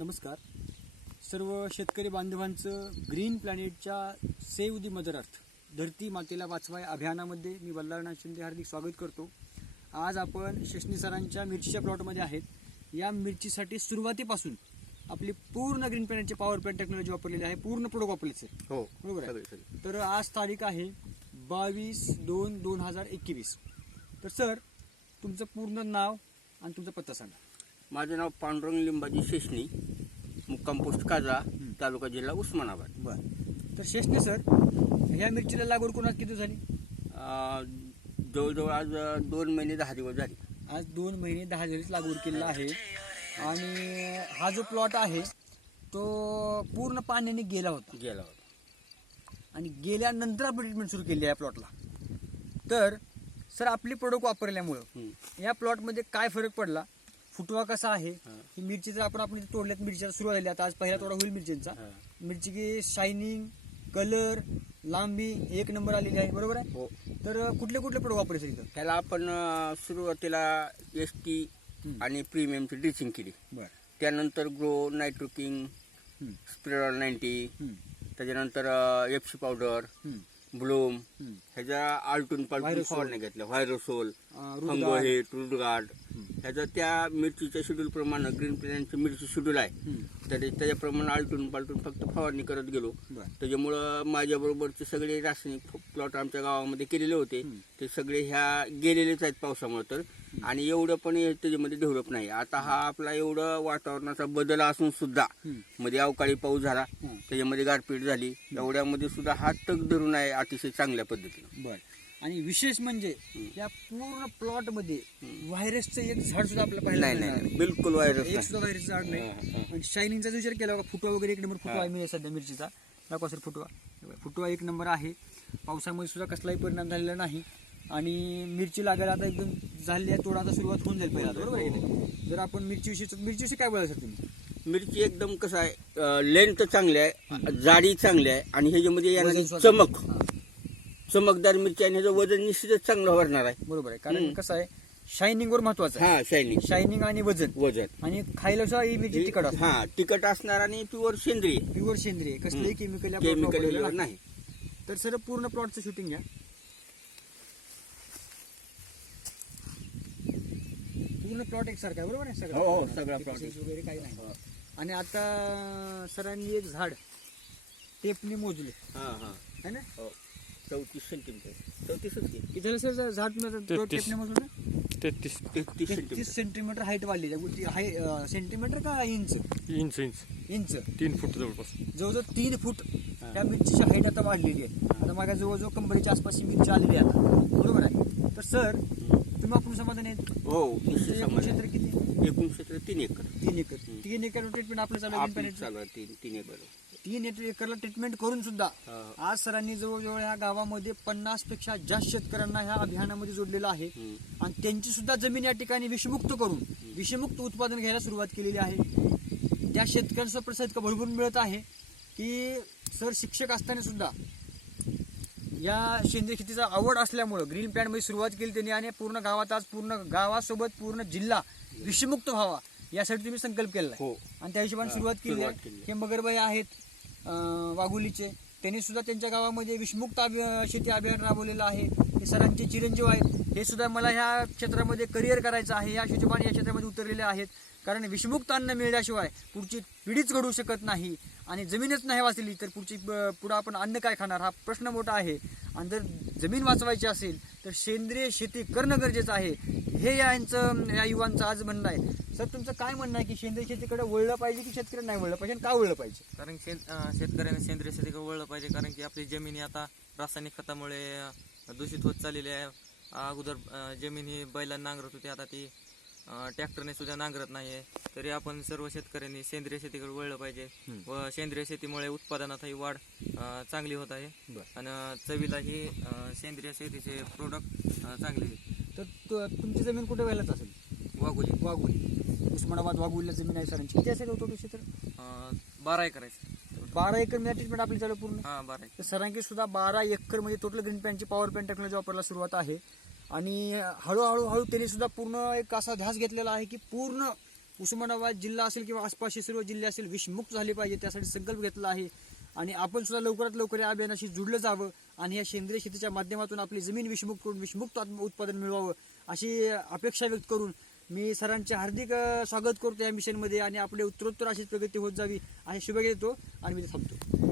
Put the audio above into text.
नमस्कार. सर्व शेतकरी बांधवांचं ग्रीन प्लॅनेटच्या सेव्ह दी मदर अर्थ धरती मातेला वाचवाय अभियानामध्ये मी वल्लारनाथ शिंदे हार्दिक स्वागत करतो. आज आपण शेषणी सरांच्या मिरचीच्या प्लॉटमध्ये आहेत. या मिरचीसाठी सुरुवातीपासून आपली पूर्ण ग्रीन प्लॅनेटची पॉवर प्लॅन्ट टेक्नॉलॉजी वापरलेली आहे. पूर्ण प्रोडक्ट वापरले सर हो बरोबर आहे. तर आज तारीख आहे बावीस दोन दोन हजार एकवीस. तर सर तुमचं पूर्ण नाव आणि तुमचा पत्ता सांगा. माझं नाव पांडुरंग लिंबाजी शेषणी मुक्काम पोस्ट काजा तालुका जिल्हा उस्मानाबाद. बर. तर शेषने सर ह्या मिरचीला लागवड कोणाच किती झाली? जवळजवळ आज दोन महिने दहा दिवस झाले. आज दोन महिने दहा दिवस लागवड केलेला आहे. आणि हा जो प्लॉट आहे तो पूर्ण पाण्याने गेला होता. गेला होता. आणि गेल्यानंतर आपण ट्रीटमेंट सुरू केली आहे या प्लॉटला तर सर आपली प्रोडक्ट वापरल्यामुळं. या प्लॉटमध्ये काय फरक पडला? फुटवा कसा आहे हा. ही मिरचीचा आपण आपण तोडल्यात मिरचीचा सुरुवात झाली आता आज पहिला तोडा होईल मिरचींचा. मिरची की शायनिंग कलर लांबी एक नंबर आलेली आहे बरोबर आहे? हो. तर कुठले कुठले प्रोडक्ट वापरायचे इथं? त्याला आपण सुरुवातीला एस टी. आणि प्रीमियमची ड्रिचिंग केली. बर. त्यानंतर ग्रो नायट्रोकिंग स्प्रेडॉल नाईन्टी त्याच्यानंतर एफ सी पावडर ब्लूम ह्याच्या आलटून पालटून. फवारण्या घेतल्या. व्हायरोसोल फंगोहिट रुटगार्ड ह्याचं त्या मिरचीच्या शेड्यूल प्रमाणे ग्रीन प्लॅनचं मिरची शेड्यूल आहे. तर त्याच्याप्रमाणे आलटून पालटून फक्त फवारणी करत गेलो. त्याच्यामुळं माझ्याबरोबरचे सगळे रासायनिक प्लॉट आमच्या गावामध्ये केलेले होते. ते सगळे ह्या गेलेलेच आहेत पावसामुळे तर. आणि एवढं पण हे त्याच्यामध्ये डेव्हलप नाही. आता हा आपला एवढं वातावरणाचा बदल असून सुद्धा. मध्ये अवकाळी पाऊस झाला. त्याच्यामध्ये गारपीट झाली. एवढ्यामध्ये सुद्धा हा तग धरून आहे अतिशय चांगल्या पद्धतीनं. बर. आणि विशेष म्हणजे या पूर्ण प्लॉटमध्ये व्हायरसचं एक झाड सुद्धा आपल्याला पाहायला नाही नाही. बिलकुल व्हायरस एक सुद्धा व्हायरस झाड हा, नाही हा. शायनिंगचा विचार केला बघा फुटवा वगैरे एक नंबर फुटवा हा. आहे मी सध्या मिरचीचा. दाखवा सर फुटवा. फुटवा एक नंबर आहे. पावसामुळे सुद्धा कसलाही परिणाम झालेला नाही. आणि मिरची लागायला आता एकदम झाली आहे तोडा आता सुरुवात होऊन जाईल पहिला बरोबर आहे की नाही? जर आपण मिरचीविषयी मिरचीविषयी काय बोला सर तुम्ही? मिरची एकदम कसं आहे लेंथ चांगली आहे जाडी चांगली आहे आणि ह्याच्यामध्ये येणारी वजन सुद्धा- चमक. हा, चमकदार मिरची आणि ह्याचं वजन निश्चितच चांगलं भरणार आहे. बरोबर आहे. कारण हम्म. कसं आहे शायनिंग वर महत्वाचं आहे. हा शायनिंग शायनिंग आणि वजन. वजन. आणि खायला सुद्धा ही मिरची तिखट असते. हा तिखट असणार आणि प्युअर सेंद्रिय प्युअर सेंद्रिय कसलंही. केमिकल केमिकल नाही. तर सर पूर्ण प्लॉटचं शूटिंग घ्या. पूर्ण प्लॉट एकसारखा आहे बरोबर आहे सगळं? हो, हो, सगळा plot वगैरे काही नाही. आणि आता सरांनी एक झाड टेपने मोजले. हा हा. है ना? हो. चौतीस सेंटीमीटर चौतीसच घे. किती झालं सर झाड तेहतीस. तेहतीस. तेहतीस तेहतीस सेंटीमीटर सेंटीमीटर हाईट वाढली आहे हाय सेंटीमीटर का इंच इंच इंच इंच तीन फूट जवळपास. जवळजवळ तीन फूट. त्या मिरचीची हाईट आता वाढलेली आहे. आता माझ्या जवळजवळ कंबरीच्या आसपास ही मिरची आलेली आहे आता. बरोबर आहे? तर सर तुम्ही आपण समाधान आहेत? हो एकूण. क्षेत्र किती? एकूण क्षेत्र तीन एकर. तीन एकर. तीन एकर ट्रीटमेंट आपलं चालू आहे आपली चालू आहे तीन तीन एकर. तीन एकर- एकरला ट्रीटमेंट करून सुद्धा. आज सरांनी जवळजवळ ह्या गावामध्ये पन्नासपेक्षा जास्त शेतकऱ्यांना ह्या अभियानामध्ये जोडलेलं आहे. आणि त्यांची सुद्धा जमीन या ठिकाणी विषमुक्त करून विषमुक्त उत्पादन घ्यायला सुरुवात केलेली आहे. त्या शेतकऱ्यांचा प्रतिसाद इतका भरभरून मिळत आहे की सर शिक्षक असताना सुद्धा या सेंद्रिय शेतीचा आवड असल्यामुळं ग्रीन प्लॅनमध्ये सुरुवात केली त्यांनी आणि पूर्ण गावात आज पूर्ण गावासोबत पूर्ण जिल्हा विषमुक्त व्हावा यासाठी तुम्ही संकल्प आहे. हो. आणि त्या हिशोबाने सुरुवात केली केली. हे मगरबाई आहेत. वाघोलीचे. त्यांनी सुद्धा त्यांच्या गावामध्ये विषमुक्त अभि- शेती अभियान राबवलेलं आहे. हे सरांचे चिरंजीव आहेत. हे सुद्धा मला ह्या क्षेत्रामध्ये करिअर करायचं आहे. या हिशोबाने या क्षेत्रामध्ये उतरलेले आहेत. कारण विषमुक्त अन्न मिळाल्याशिवाय पुढची पिढीच घडू शकत नाही. आणि जमीनच नाही वाचली तर पुढची पुढं आपण अन्न काय खाणार? हा प्रश्न मोठा आहे. आणि जर जमीन वाचवायची असेल तर सेंद्रिय शेती करणं गरजेचं आहे. हे यांचं या युवांचं आज म्हणणं आहे. सर तुमचं काय म्हणणं आहे की सेंद्रिय शेतीकडे वळलं पाहिजे की शेतकऱ्यांना नाही वळलं पाहिजे? का वळलं पाहिजे? कारण शेत अं, सेंद्रिय शेतीकडे वळलं पाहिजे? कारण की आपली जमिनी आता रासायनिक खतामुळे दूषित होत चाललेली आहे. अगोदर जमीन ही बैलांना नांगरत होती आता ती ट्रॅक्टरने सुद्धा नांगरत नाहीये. तरी आपण सर्व शेतकऱ्यांनी सेंद्रिय शेतीकडे वळलं पाहिजे. व सेंद्रिय शेतीमुळे उत्पादनातही वाढ चांगली होत आहे. आणि चवीलाही सेंद्रिय शेतीचे प्रोडक्ट चांगले आहेत. तर तुमची जमीन कुठे व्हायलाच असेल? वाघोली. वाघोली. उस्मानाबाद वाघोलीला जमीन आहे सरांची. किती असेल होतो क्षेत्र बारा एकर आहे बारा एकरमध्ये ट्रीटमेंट आपली चालू पूर्ण. बारा सरांकी सुद्धा बारा एकरमध्ये टोटल ग्रीन पॅनची पॉवर पॅन टेक्नॉलॉजी वापरायला सुरुवात आहे. आणि हळूहळू हळू त्यांनी सुद्धा पूर्ण एक असा ध्यास घेतलेला आहे की पूर्ण उस्मानाबाद जिल्हा असेल किंवा आसपासचे सर्व जिल्हे असेल विषमुक्त झाले पाहिजे त्यासाठी संकल्प घेतला आहे. आणि आपण सुद्धा लवकरात लवकर या अभियानाशी जुडलं जावं आणि या सेंद्रिय शेतीच्या माध्यमातून आपली जमीन विषमुक्त करून विषमुक्त उत्पादन मिळवावं अशी अपेक्षा व्यक्त करून मी सरांचे हार्दिक स्वागत करतो या मिशनमध्ये आणि आपले उत्तरोत्तर अशीच प्रगती होत जावी अशी शुभेच्छा देतो आणि मी थांबतो.